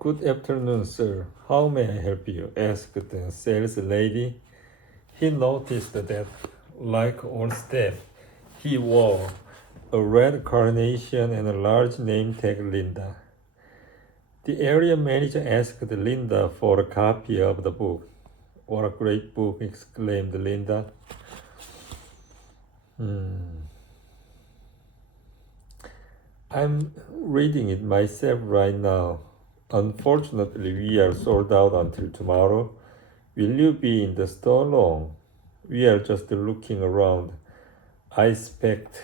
Good afternoon, sir. How may I help you? Asked the sales lady. He noticed that, like all staff, he wore a red carnation and a large name tag Linda. The area manager asked Linda for a copy of the book. What a great book, exclaimed Linda. I'm reading it myself right now. Unfortunately, we are sold out until tomorrow. Will you be in the store long? We are just looking around. I expect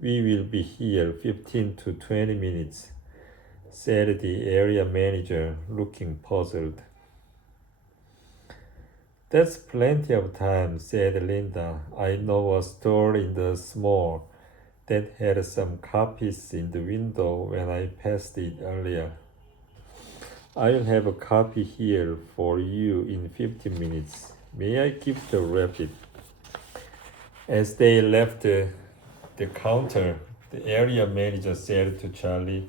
we will be here 15 to 20 minutes, said the area manager, looking puzzled. That's plenty of time, said Linda. I know a store in the small that had some copies in the window when I passed it earlier. I'll have a copy here for you in 15 minutes. May I gift wrap it? As they left the counter, the area manager said to Charlie,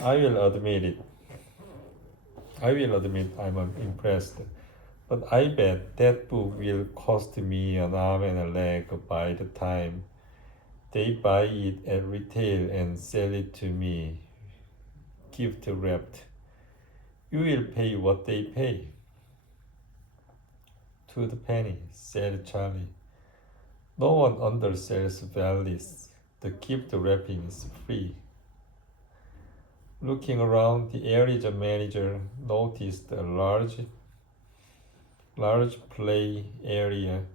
I will admit I'm impressed, but I bet that book will cost me an arm and a leg by the time they buy it at retail and sell it to me, gift wrapped. You will pay what they pay. To the penny, said Charlie. No one undersells values. The gift wrapping is free. Looking around, the area manager noticed a large play area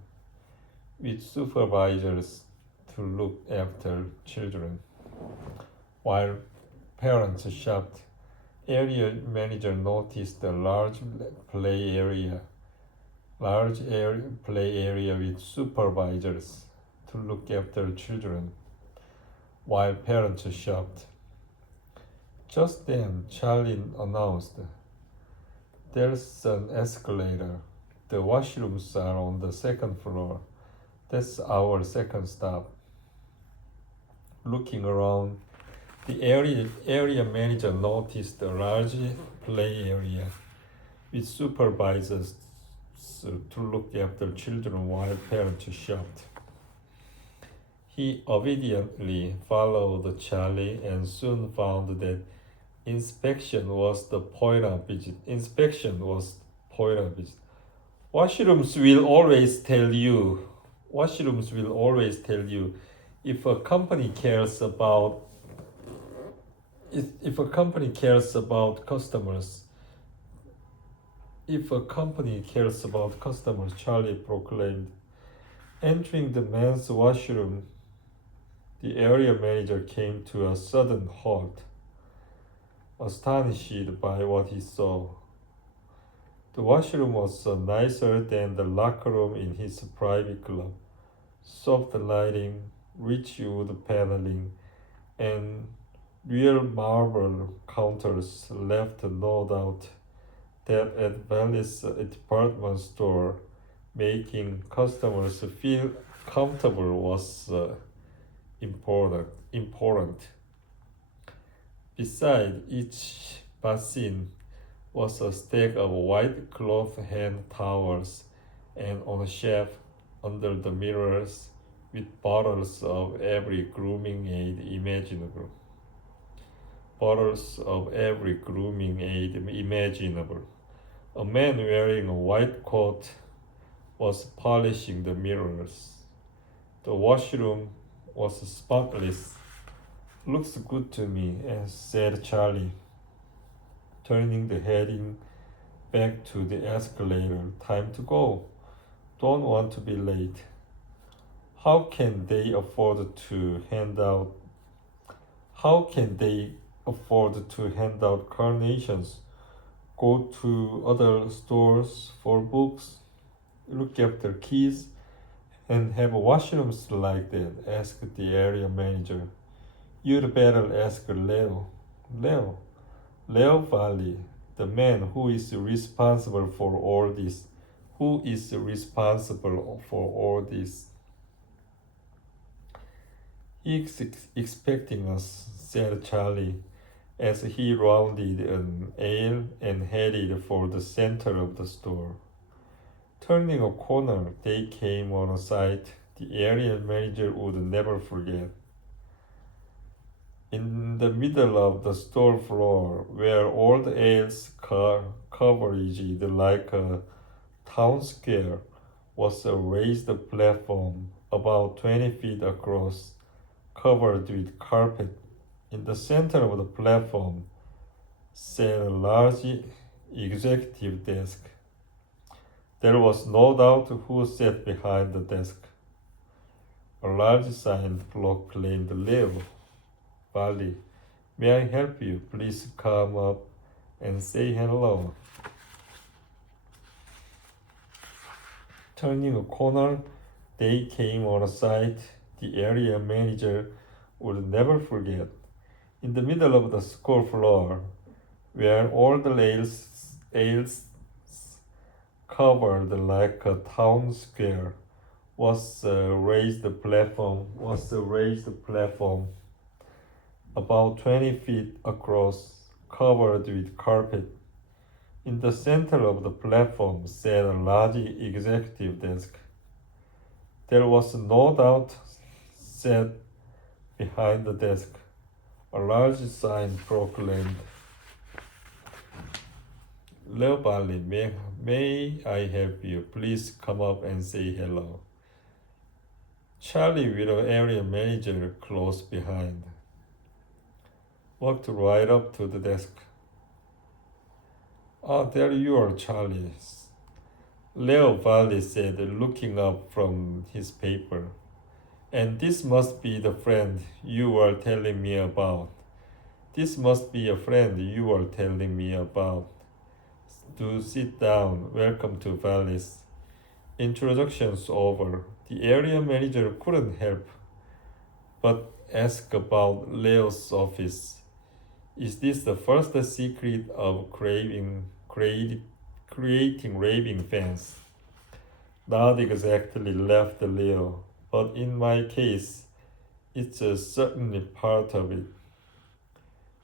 with supervisors to look after children. While parents shopped, area manager noticed a large play area with supervisors to look after children while parents shopped. Just then, Charlie announced, there's an escalator. The washrooms are on the second floor. That's our second stop. Looking around, the area manager noticed a large play area with supervisors to look after children while parents shopped. He obediently followed Charlie and soon found that inspection was the point of visit. Washrooms will always tell you if a company cares about customers. If a company cares about customers, Charlie proclaimed. Entering the men's washroom, the area manager came to a sudden halt, astonished by what he saw. The washroom was nicer than the locker room in his private club. Soft lighting, rich wood paneling, and real marble counters left no doubt that at Valley's department store, making customers feel comfortable was important. Beside each basin was a stack of white cloth hand towels, and on a shelf under the mirrors with bottles of every grooming aid imaginable. A man wearing a white coat was polishing the mirrors. The washroom was spotless. Looks good to me, said Charlie, turning the heading back to the escalator. Time to go. Don't want to be late. How can they afford to hand out carnations? Go to other stores for books, look after kids, and have washrooms like that? Asked the area manager. You'd better ask Leo Valley, the man who is responsible for all this. He's expecting us, said Charlie, as he rounded an aisle and headed for the center of the store. Turning a corner, they came on a sight the area manager would never forget. In the middle of the store floor, where all the aisles covered like a town square, was a raised platform about 20 feet across, covered with carpet. In the center of the platform sat a large executive desk. There was no doubt who sat behind the desk. A large sign proclaimed Leo Valley. May I help you? Please come up and say hello. Turning a corner, they came on a sight the area manager would never forget. In the middle of the store floor, where all the aisles covered like a town square, was a raised platform about 20 feet across, covered with carpet. In the center of the platform sat a large executive desk. There was no doubt sat behind the desk. A large sign proclaimed, Leo Valley, may I help you? Please come up and say hello. Charlie, with an area manager close behind, walked right up to the desk. Ah, there you are, Charlie. Leo Valley said, looking up from his paper. And this must be the friend you were telling me about. This must be a friend you were telling me about. Do sit down. Welcome to Valleys. Introductions over. The area manager couldn't help but ask about Leo's office. Is this the first secret of creating raving fans? Not exactly, laughed Leo, but in my case, it's certainly part of it.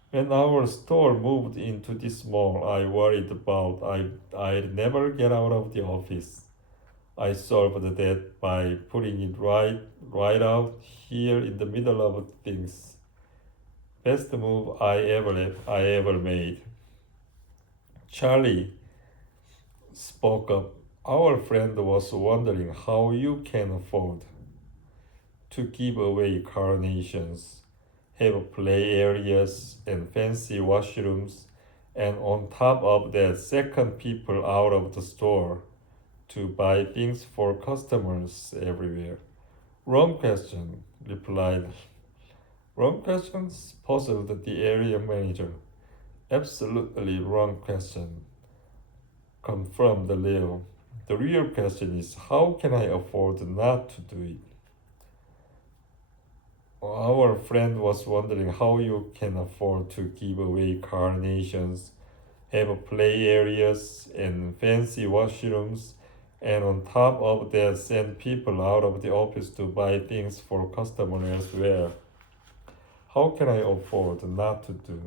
When our store moved into this mall, I worried about I'd never get out of the office. I solved that by putting it right out here in the middle of things. Best move I ever made. Charlie spoke up. Our friend was wondering how you can afford to give away carnations, have play areas and fancy washrooms, and on top of that, second people out of the store to buy things for customers everywhere. Wrong question, replied. Wrong questions? Puzzled the area manager. Absolutely wrong question, confirmed Leo. The real question is, how can I afford not to do it? Our friend was wondering how you can afford to give away carnations, have play areas and fancy washrooms, and on top of that send people out of the office to buy things for customers elsewhere. How can I afford not to do?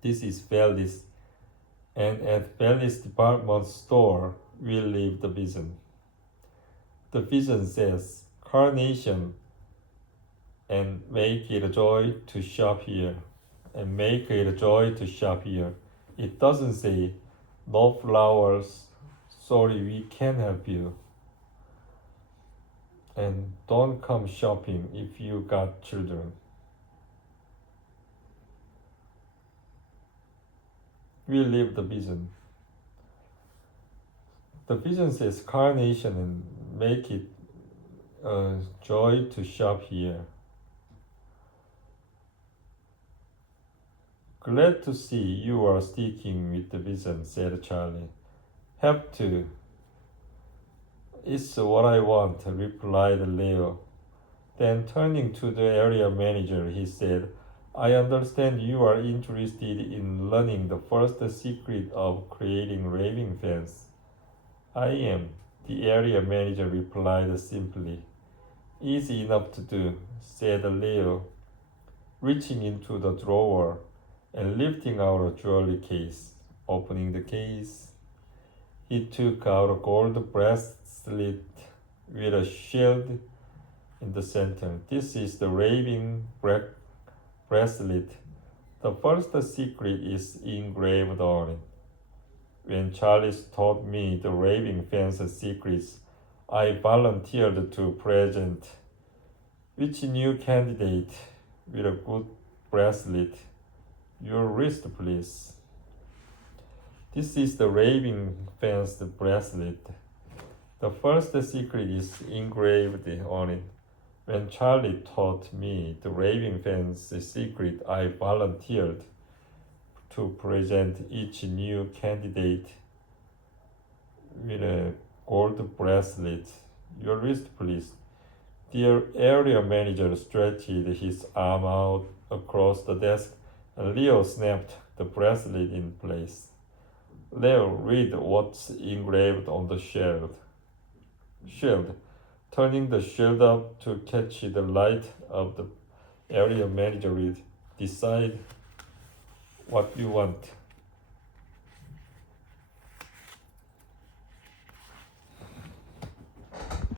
This is Valleys, and at Valleys department store we live the vision. The vision says, carnation and make it a joy to shop here. And make it a joy to shop here. It doesn't say, no flowers, sorry we can't help you. And don't come shopping if you got children. We live the vision. The vision says carnation and make it a joy to shop here. Glad to see you are sticking with the vision, said Charlie. Have to. It's what I want, replied Leo. Then turning to the area manager, he said, I understand you are interested in learning the first secret of creating raving fans. I am, the area manager replied simply. Easy enough to do, said Leo. reaching into the drawer and lifting out a jewelry case. Opening the case, he took out a gold bracelet with a shield in the center. This is the raving bracelet. The first secret is engraved on it. When Charles taught me the raving fan's secrets, I volunteered to present which new candidate with a good bracelet. Your wrist, please. This is the raving fan's bracelet. The first secret is engraved on it. When Charlie taught me the raving fan's secret, I volunteered to present each new candidate with a gold bracelet. Your wrist, please. The area manager stretched his arm out across the desk, and Leo snapped the bracelet in place. Leo, read what's engraved on the shield. Turning the shield up to catch the light of the area manager read, decide what you want.